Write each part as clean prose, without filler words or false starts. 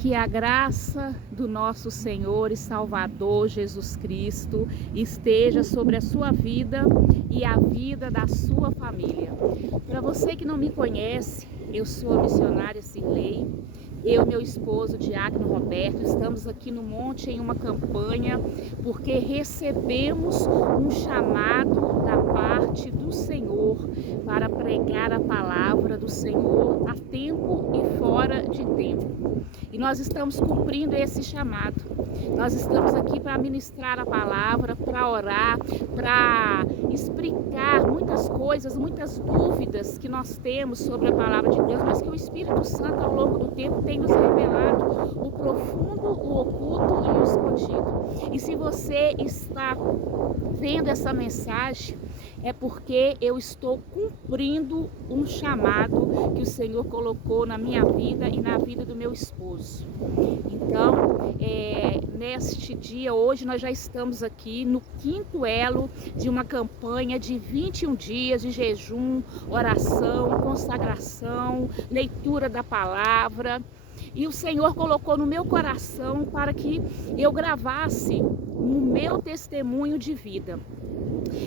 Que a graça do nosso Senhor e Salvador Jesus Cristo esteja sobre a sua vida e a vida da sua família. Para você que não me conhece, eu sou a missionária Cirlei. Eu e meu esposo, Diácono Roberto, estamos aqui no monte em uma campanha porque recebemos um chamado da parte do Senhor para pregar a palavra do Senhor a tempo e fora de tempo. E nós estamos cumprindo esse chamado. Nós estamos aqui para ministrar a palavra, para orar, para explicar muitas coisas, muitas dúvidas que nós temos sobre a palavra de Deus, mas que o Espírito Santo ao longo do tempo tem nos revelado o profundo, o oculto e o escondido. E se você está vendo essa mensagem, é porque eu estou cumprindo um chamado que o Senhor colocou na minha vida e na vida do meu esposo. Então, neste dia, hoje, nós já estamos aqui no 5º elo de uma campanha de 21 dias de jejum, oração, consagração, leitura da palavra. E o Senhor colocou no meu coração para que eu gravasse o meu testemunho de vida.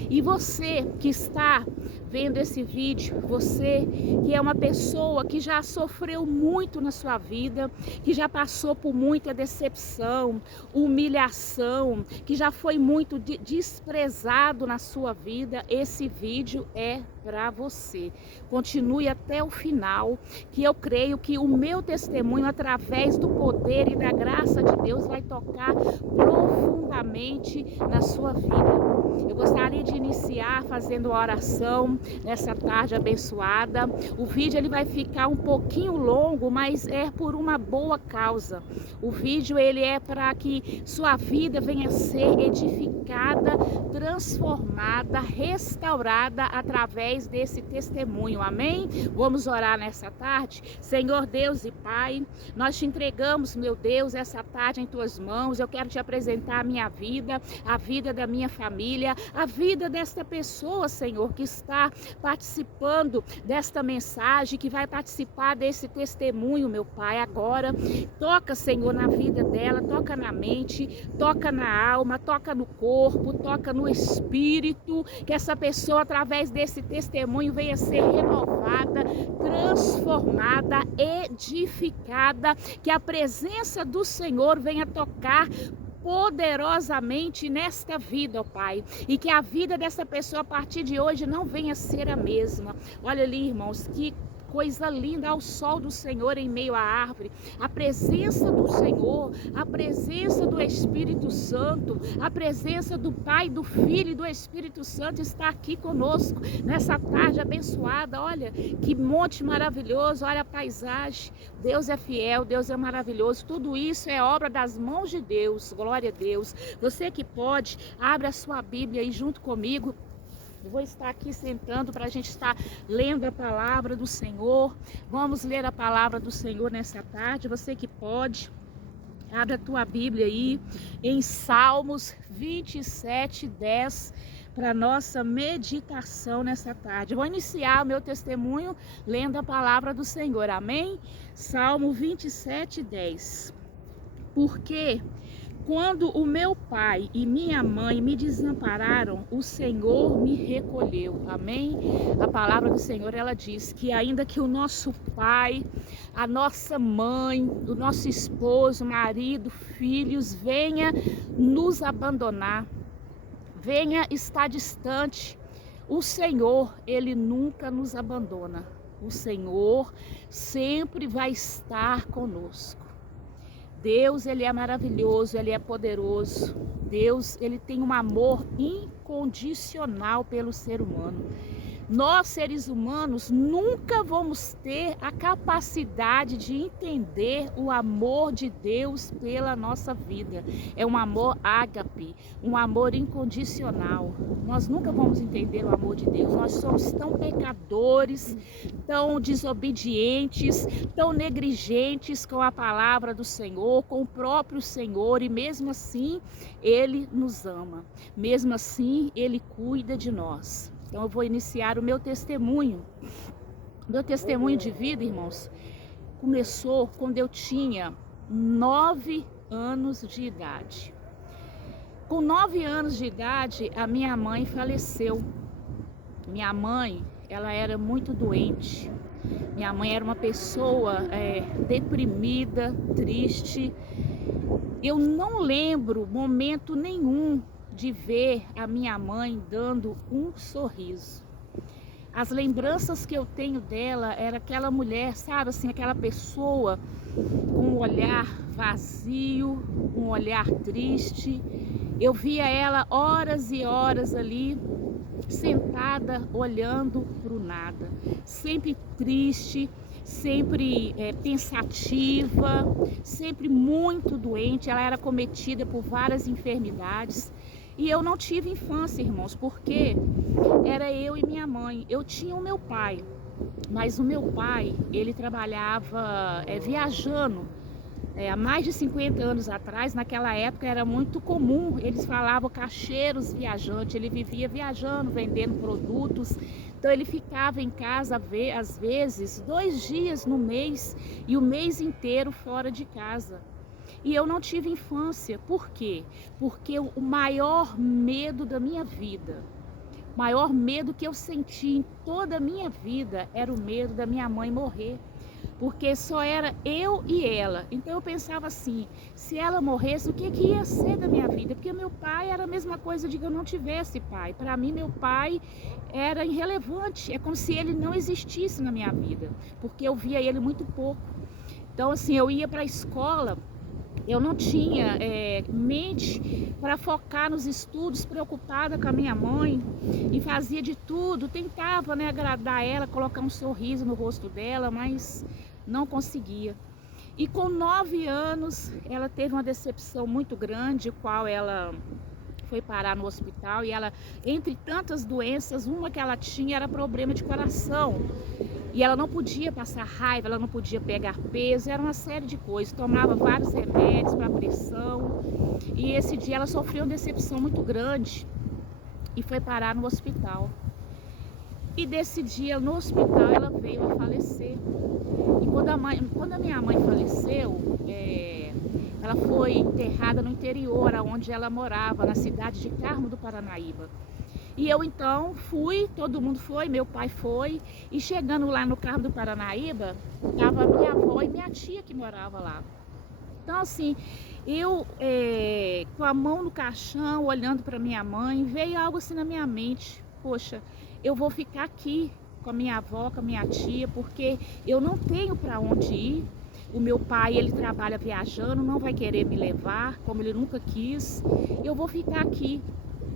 E você que está vendo esse vídeo, você que é uma pessoa que já sofreu muito na sua vida, que já passou por muita decepção, humilhação, que já foi muito desprezado na sua vida, esse vídeo é para você. Continue até o final, que eu creio que o meu testemunho, através do poder e da graça de Deus, vai tocar profundamente na sua vida. Eu gostaria de iniciar fazendo uma oração nessa tarde abençoada. O vídeo ele vai ficar um pouquinho longo, mas é por uma boa causa. O vídeo ele é para que sua vida venha a ser edificada, transformada, restaurada através desse testemunho. Amém? Vamos orar nessa tarde. Senhor Deus e Pai, nós te entregamos, meu Deus, essa tarde em tuas mãos. Eu quero te apresentar a minha vida, a vida da minha família, a vida desta pessoa, Senhor, que está participando desta mensagem, que vai participar desse testemunho, meu Pai, agora. Toca, Senhor, na vida dela, toca na mente, toca na alma, toca no corpo, toca no espírito, que essa pessoa, através desse testemunho, venha ser renovada, transformada, edificada, que a presença do Senhor venha tocar poderosamente nesta vida, ó Pai, e que a vida dessa pessoa a partir de hoje não venha ser a mesma. Olha ali, irmãos, que coisa linda, ao sol do Senhor em meio à árvore, a presença do Senhor, a presença do Espírito Santo, a presença do Pai, do Filho e do Espírito Santo está aqui conosco, nessa tarde abençoada. Olha que monte maravilhoso, olha a paisagem, Deus é fiel, Deus é maravilhoso, tudo isso é obra das mãos de Deus, glória a Deus. Você que pode, abre a sua Bíblia aí junto comigo. Eu vou estar aqui sentando para a gente estar lendo a palavra do Senhor. Vamos ler a palavra do Senhor nessa tarde. Você que pode, abre a tua Bíblia aí em Salmos 27:10 para nossa meditação nessa tarde. Eu vou iniciar o meu testemunho lendo a palavra do Senhor. Amém? Salmo 27:10. Porque quando o meu pai e minha mãe me desampararam, o Senhor me recolheu. Amém? A palavra do Senhor, ela diz que ainda que o nosso pai, a nossa mãe, o nosso esposo, marido, filhos, venha nos abandonar, venha estar distante, o Senhor, ele nunca nos abandona. O Senhor sempre vai estar conosco. Deus, ele é maravilhoso, ele é poderoso. Deus, ele tem um amor incondicional pelo ser humano. Nós, seres humanos, nunca vamos ter a capacidade de entender o amor de Deus pela nossa vida. É um amor ágape, um amor incondicional. Nós nunca vamos entender o amor de Deus. Nós somos tão pecadores, tão desobedientes, tão negligentes com a palavra do Senhor, com o próprio Senhor, e mesmo assim, Ele nos ama. Mesmo assim, Ele cuida de nós. Então eu vou iniciar o meu testemunho. Meu testemunho de vida, irmãos, começou quando eu tinha 9 anos de idade. Com 9 anos de idade, a minha mãe faleceu. Minha mãe, ela era muito doente. Minha mãe era uma pessoa deprimida, triste. Eu não lembro momento nenhum de ver a minha mãe dando um sorriso. As lembranças que eu tenho dela era aquela mulher, sabe assim, aquela pessoa com um olhar vazio, um olhar triste. Eu via ela horas e horas ali, sentada, olhando para o nada, sempre triste, sempre pensativa, sempre muito doente. Ela era cometida por várias enfermidades. E eu não tive infância, irmãos, porque era eu e minha mãe. Eu tinha o meu pai, mas o meu pai, ele trabalhava viajando. Há mais de 50 anos atrás, naquela época era muito comum, eles falavam cacheiros viajantes, ele vivia viajando, vendendo produtos. Então ele ficava em casa, às vezes, 2 dias no mês e o mês inteiro fora de casa. E eu não tive infância. Por quê? Porque o maior medo da minha vida, o maior medo que eu senti em toda a minha vida era o medo da minha mãe morrer. Porque só era eu e ela. Então eu pensava assim, se ela morresse, o que ia ser da minha vida? Porque meu pai era a mesma coisa de que eu não tivesse pai. Para mim, meu pai era irrelevante. É como se ele não existisse na minha vida, porque eu via ele muito pouco. Então assim, eu ia para a escola, eu não tinha mente para focar nos estudos, preocupada com a minha mãe, e fazia de tudo, tentava agradar ela, colocar um sorriso no rosto dela, mas não conseguia. E com 9 anos, ela teve uma decepção muito grande, qual ela foi parar no hospital, e ela, entre tantas doenças, uma que ela tinha era problema de coração. E ela não podia passar raiva, ela não podia pegar peso, era uma série de coisas. Tomava vários remédios para pressão. E esse dia ela sofreu uma decepção muito grande e foi parar no hospital. E desse dia no hospital ela veio a falecer. E quando a minha mãe faleceu, ela foi enterrada no interior, onde ela morava, na cidade de Carmo do Paranaíba. E eu então fui, todo mundo foi, meu pai foi, e chegando lá no Carmo do Paranaíba, estava minha avó e minha tia que morava lá. Então assim, eu com a mão no caixão, olhando para minha mãe, veio algo assim na minha mente: poxa, eu vou ficar aqui com a minha avó, com a minha tia, porque eu não tenho para onde ir. O meu pai, ele trabalha viajando, não vai querer me levar, como ele nunca quis. Eu vou ficar aqui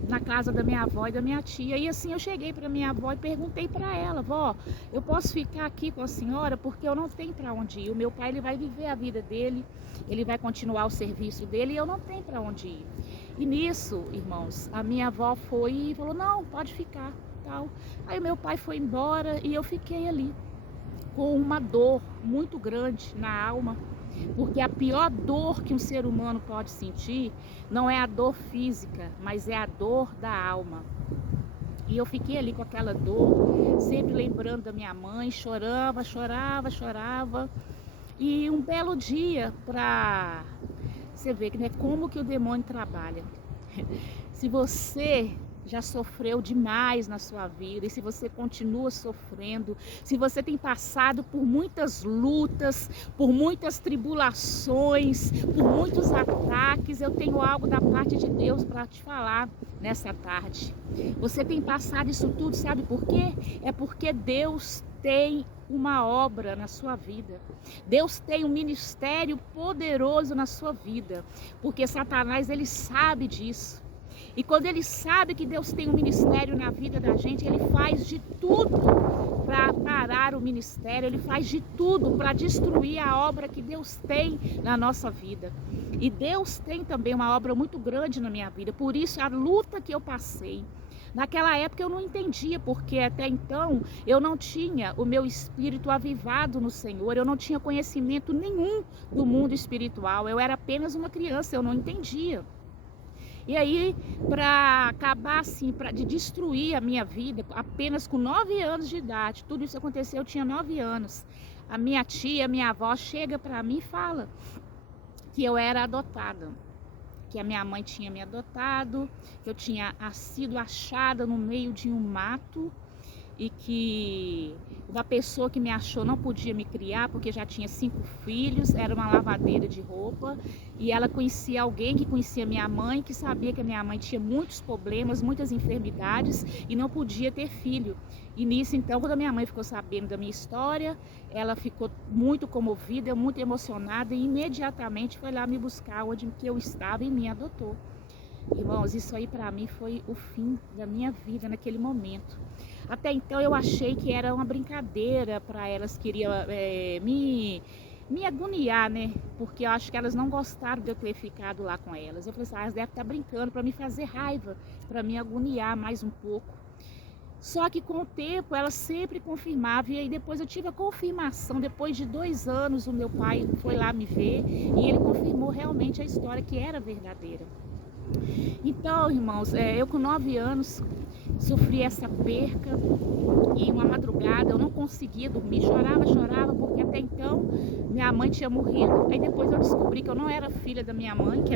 na casa da minha avó e da minha tia. E assim eu cheguei para minha avó e perguntei para ela: vó, eu posso ficar aqui com a senhora porque eu não tenho para onde ir. O meu pai, ele vai viver a vida dele, ele vai continuar o serviço dele e eu não tenho para onde ir. E nisso, irmãos, a minha avó foi e falou: não, pode ficar, tal. Aí o meu pai foi embora e eu fiquei ali com uma dor muito grande na alma. Porque a pior dor que um ser humano pode sentir não é a dor física, mas é a dor da alma. E eu fiquei ali com aquela dor, sempre lembrando da minha mãe, chorava, chorava, chorava. E um belo dia, para você ver como que o demônio trabalha. Se você já sofreu demais na sua vida, e se você continua sofrendo, se você tem passado por muitas lutas, por muitas tribulações, por muitos ataques, eu tenho algo da parte de Deus para te falar nessa tarde. Você tem passado isso tudo, sabe por quê? É porque Deus tem uma obra na sua vida. Deus tem um ministério poderoso na sua vida, porque Satanás, ele sabe disso. E quando ele sabe que Deus tem um ministério na vida da gente, ele faz de tudo para parar o ministério, ele faz de tudo para destruir a obra que Deus tem na nossa vida. E Deus tem também uma obra muito grande na minha vida, por isso a luta que eu passei. Naquela época eu não entendia, porque até então eu não tinha o meu espírito avivado no Senhor, eu não tinha conhecimento nenhum do mundo espiritual, eu era apenas uma criança, eu não entendia. E aí, para acabar assim, de destruir a minha vida, apenas com 9 anos de idade, tudo isso aconteceu, eu tinha 9 anos. A minha tia, a minha avó chega para mim e fala: que eu era adotada, que a minha mãe tinha me adotado, que eu tinha sido achada no meio de um mato e que a pessoa que me achou não podia me criar porque já tinha 5 filhos, era uma lavadeira de roupa e ela conhecia alguém que conhecia minha mãe, que sabia que a minha mãe tinha muitos problemas, muitas enfermidades e não podia ter filho. E nisso então, quando a minha mãe ficou sabendo da minha história, ela ficou muito comovida, muito emocionada e imediatamente foi lá me buscar onde que eu estava e me adotou. Irmãos, isso aí para mim foi o fim da minha vida naquele momento. Até então eu achei que era uma brincadeira para elas, queriam me agoniar, né? Porque eu acho que elas não gostaram de eu ter ficado lá com elas. Eu falei assim, elas devem estar brincando para me fazer raiva, para me agoniar mais um pouco. Só que com o tempo elas sempre confirmavam, e aí depois eu tive a confirmação, depois de 2 anos o meu pai foi lá me ver e ele confirmou realmente a história que era verdadeira. Então, irmãos, eu com 9 anos sofri essa perca e uma madrugada eu não conseguia dormir, chorava, porque até então minha mãe tinha morrido. Aí depois eu descobri que eu não era filha da minha mãe, que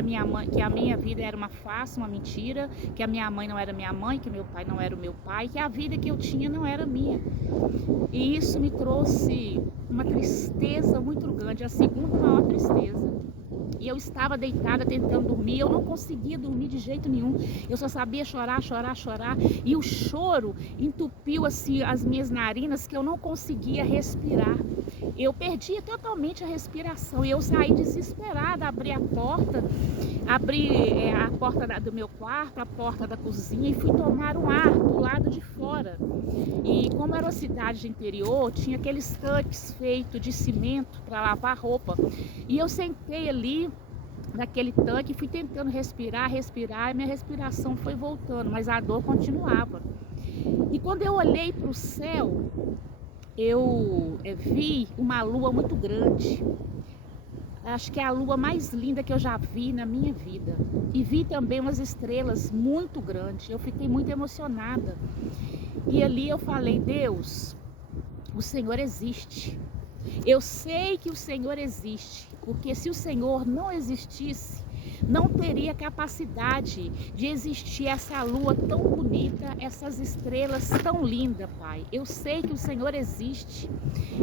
a minha vida era uma farsa, uma mentira, que a minha mãe não era minha mãe, que meu pai não era o meu pai, que a vida que eu tinha não era minha. E isso me trouxe uma tristeza muito grande, a segunda maior tristeza. E eu estava deitada tentando dormir, eu não conseguia dormir de jeito nenhum. Eu só sabia chorar. E o choro entupiu assim as minhas narinas que eu não conseguia respirar. Eu perdia totalmente a respiração e eu saí desesperada, abri a porta do meu quarto, a porta da cozinha e fui tomar um ar do lado de fora. E como era uma cidade de interior, tinha aqueles tanques feitos de cimento para lavar roupa. E eu sentei ali naquele tanque e fui tentando respirar, e minha respiração foi voltando, mas a dor continuava. E quando eu olhei para o céu, eu vi uma lua muito grande. Acho que é a lua mais linda que eu já vi na minha vida. E vi também umas estrelas muito grandes. Eu fiquei muito emocionada. E ali eu falei, Deus, o Senhor existe. Eu sei que o Senhor existe, porque se o Senhor não existisse, não teria capacidade de existir essa lua tão bonita, essas estrelas tão lindas, Pai. Eu sei que o Senhor existe.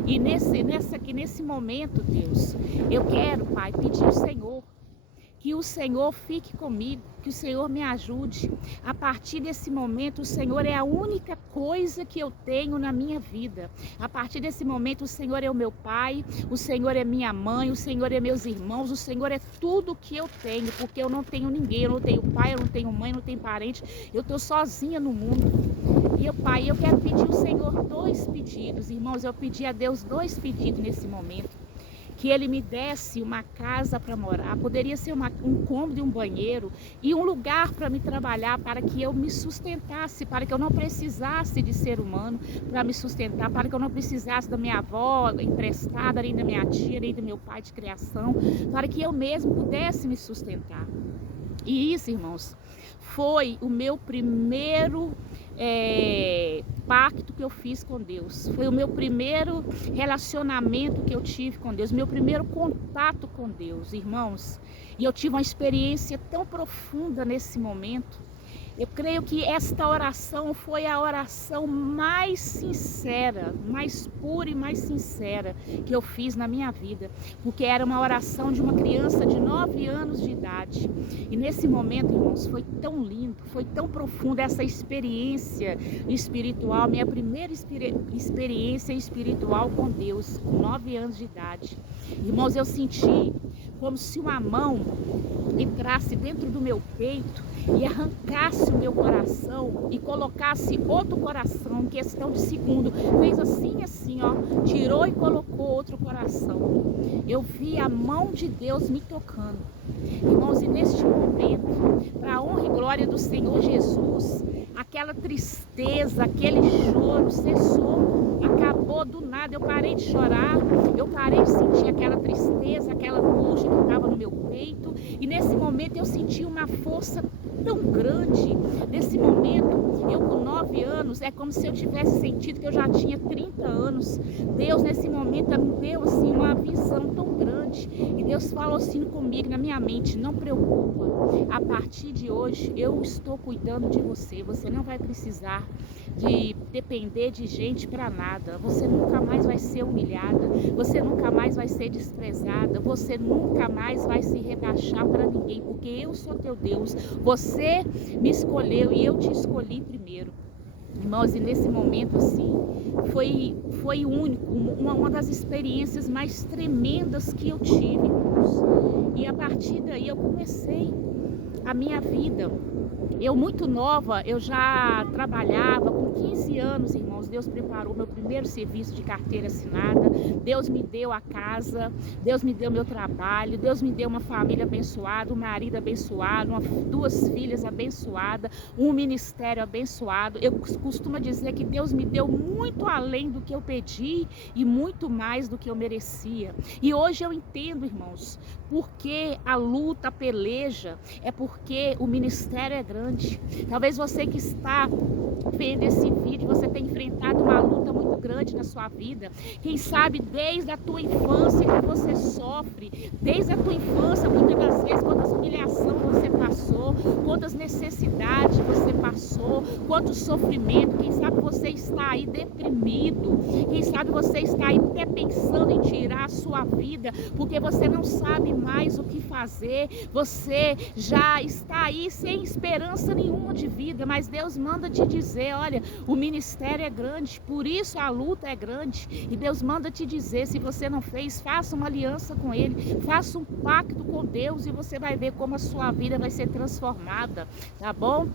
E nesse momento, Deus, eu quero, Pai, pedir ao Senhor que o Senhor fique comigo, que o Senhor me ajude. A partir desse momento, o Senhor é a única coisa que eu tenho na minha vida. A partir desse momento, o Senhor é o meu pai, o Senhor é minha mãe, o Senhor é meus irmãos, o Senhor é tudo que eu tenho, porque eu não tenho ninguém, eu não tenho pai, eu não tenho mãe, eu não tenho parente, eu estou sozinha no mundo. E, Pai, eu quero pedir ao Senhor 2 pedidos, irmãos, eu pedi a Deus 2 pedidos nesse momento. Que Ele me desse uma casa para morar, poderia ser um cômodo e um banheiro, e um lugar para me trabalhar, para que eu me sustentasse, para que eu não precisasse de ser humano para me sustentar, para que eu não precisasse da minha avó emprestada, nem da minha tia, nem do meu pai de criação, para que eu mesmo pudesse me sustentar. E isso, irmãos, foi o meu primeiro pacto que eu fiz com Deus. Foi o meu primeiro relacionamento que eu tive com Deus, meu primeiro contato com Deus, irmãos. E eu tive uma experiência tão profunda nesse momento. Eu creio que esta oração foi a oração mais sincera, mais pura e mais sincera que eu fiz na minha vida, porque era uma oração de uma criança de 9 anos de idade. E nesse momento, irmãos, foi tão lindo, foi tão profunda essa experiência espiritual, minha primeira experiência espiritual com Deus, com 9 anos de idade. Irmãos, eu senti como se uma mão entrasse dentro do meu peito e arrancasse o meu coração e colocasse outro coração em questão de segundo. Fez assim, ó, tirou e colocou outro coração. Eu vi a mão de Deus me tocando. Irmãos, e neste momento, para a honra e glória do Senhor Jesus, aquela tristeza, aquele choro cessou, acabou do nada. Eu parei de chorar, eu parei de sentir aquela tristeza, aquela angústia que estava no meu peito, e nesse momento eu senti uma força tão grande. Nesse momento, eu com 9 anos, é como se eu tivesse sentido que eu já tinha 30 anos. Deus nesse momento me deu assim uma visão tão grande, e Deus falou assim comigo, na minha mente: não preocupa, a partir de hoje eu estou cuidando de você, você não vai precisar de depender de gente para nada, você nunca mais vai ser humilhada, você nunca mais vai ser desprezada, você nunca mais vai se rebaixar para ninguém, porque eu sou teu Deus, você me escolheu e eu te escolhi primeiro. Irmãos, e nesse momento assim, foi único, uma das experiências mais tremendas que eu tive, irmãos. E a partir daí eu comecei a minha vida. Eu muito nova, eu já trabalhava com 15 anos, irmãos. Deus preparou meu primeiro serviço de carteira assinada. Deus me deu a casa, Deus me deu meu trabalho, Deus me deu uma família abençoada, um marido abençoado, duas filhas abençoadas, um ministério abençoado. Eu costumo dizer que Deus me deu muito além do que eu pedi e muito mais do que eu merecia. E hoje eu entendo, irmãos, porque a luta, a peleja, é porque o ministério é grande. Talvez você que está vendo esse vídeo, você tem enfrentado uma luta muito grande na sua vida. Quem sabe desde a tua infância que você sofre, desde a tua infância, muitas das vezes, quantas humilhações você passou, quantas necessidades você passou, quanto sofrimento. Quem sabe você está aí deprimido, quem sabe você está aí até pensando em tirar a sua vida, porque você não sabe mais o que fazer, você já está aí sem esperança nenhuma de vida, mas Deus manda te dizer: olha, o ministério é grande, por isso a luta é grande, e Deus manda te dizer: se você não fez, faça uma aliança com Ele, faça um pacto com Deus, e você vai ver como a sua vida vai ser transformada, tá bom?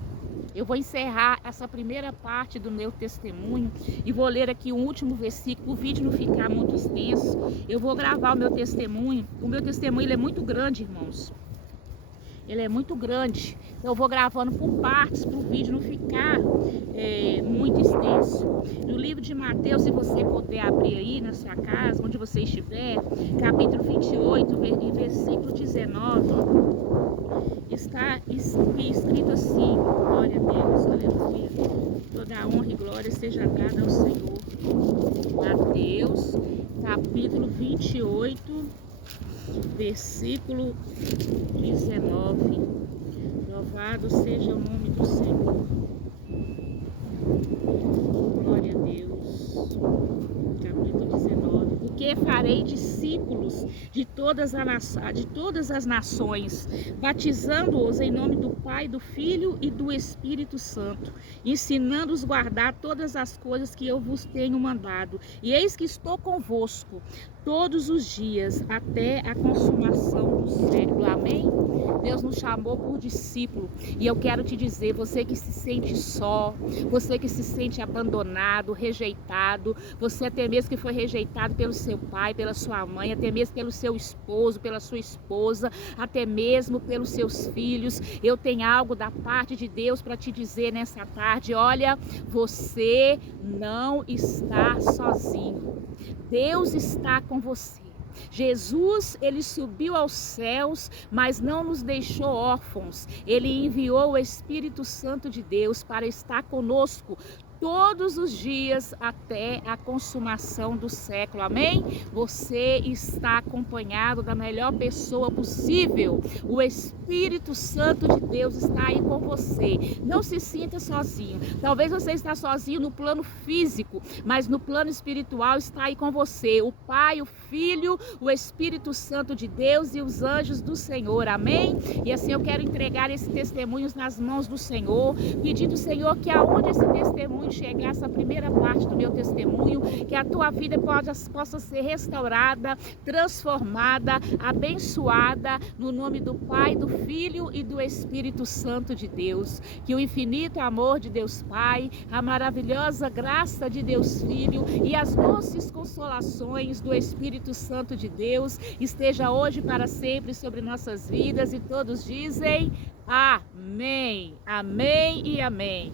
Eu vou encerrar essa primeira parte do meu testemunho e vou ler aqui o último versículo, o vídeo não ficar muito extenso. Eu vou gravar o meu testemunho. O meu testemunho ele é muito grande, irmãos. Ele é muito grande. Então eu vou gravando por partes para o vídeo não ficar muito extenso. No livro de Mateus, se você puder abrir aí na sua casa, onde você estiver, capítulo 28, versículo 19, está escrito assim: glória a Deus, aleluia, toda a honra e glória seja dada ao Senhor. Mateus, capítulo 28, versículo 19. Louvado seja o nome do Senhor. Glória a Deus. Capítulo 19. Porque farei discípulos de todas as nações, batizando-os em nome do Pai, do Filho e do Espírito Santo, ensinando-os a guardar todas as coisas que eu vos tenho mandado. E eis que estou convosco todos os dias, até a consumação do século. Amém? Deus nos chamou por discípulo. E eu quero te dizer, você que se sente só, você que se sente abandonado, rejeitado, você até mesmo que foi rejeitado pelo seu pai, pela sua mãe, até mesmo pelo seu esposo, pela sua esposa, até mesmo pelos seus filhos, eu tenho algo da parte de Deus para te dizer nessa tarde. Olha, você não está sozinho. Deus está com você. Jesus, ele subiu aos céus, mas não nos deixou órfãos. Ele enviou o Espírito Santo de Deus para estar conosco todos os dias até a consumação do século. Amém? Você está acompanhado da melhor pessoa possível. O Espírito Santo de Deus está aí com você. Não se sinta sozinho. Talvez você está sozinho no plano físico, mas no plano espiritual está aí com você o Pai, o Filho, o Espírito Santo de Deus e os anjos do Senhor. Amém? E assim eu quero entregar esses testemunhos nas mãos do Senhor, pedindo, Senhor, que aonde esse testemunho chegar, essa primeira parte do meu testemunho, que a tua vida possa ser restaurada, transformada, abençoada, no nome do Pai, do Filho e do Espírito Santo de Deus. Que o infinito amor de Deus Pai, a maravilhosa graça de Deus Filho e as doces consolações do Espírito Santo de Deus esteja hoje para sempre sobre nossas vidas, e todos dizem amém, amém e amém.